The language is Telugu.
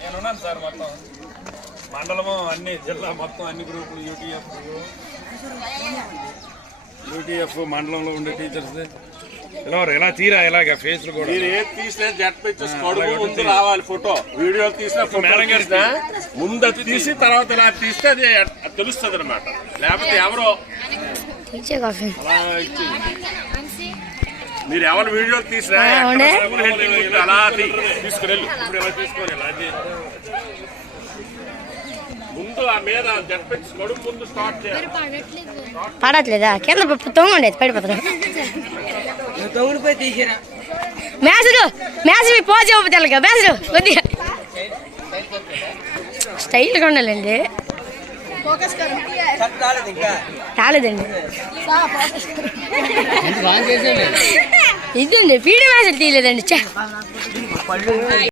నేనున్నాను సార్ మొత్తం మండలము అన్ని జిల్లా మొత్తం అన్ని గ్రూపులు యూటీఎఫ్ మండలంలో ఉండే టీచర్స్ ఇలా తీరా ఇలాగ ఫేస్లు కూడా ఏది తీసినా జడ్పీఎస్ ముందు రావాలి ఫోటో వీడియోలు తీసిన మేడం గారినా ముందు అది తీసి తర్వాత ఇలా తీస్తే అది తెలుస్తుంది అనమాట లేకపోతే ఎవరో మీరు ఎవరు వీడియోలు తీసినా అలా తీసుకుని ఇప్పుడు ఇలా తీసుకోవాలి అది ముందు ఆ మీద జడ్పీఎస్ గడువు ముందు స్టార్ట్ చేయాలి పడట్లేదా కింద తొంగండి పడిపోతున్నా మ్యాచ్లు మీ పోజ్ చెప్పాలి మ్యాచ్లు కొద్దిగా స్టైల్గా ఉండాలండి రాలేదండి ఇదండి పీడి మ్యాచ్లు తీయలేదండి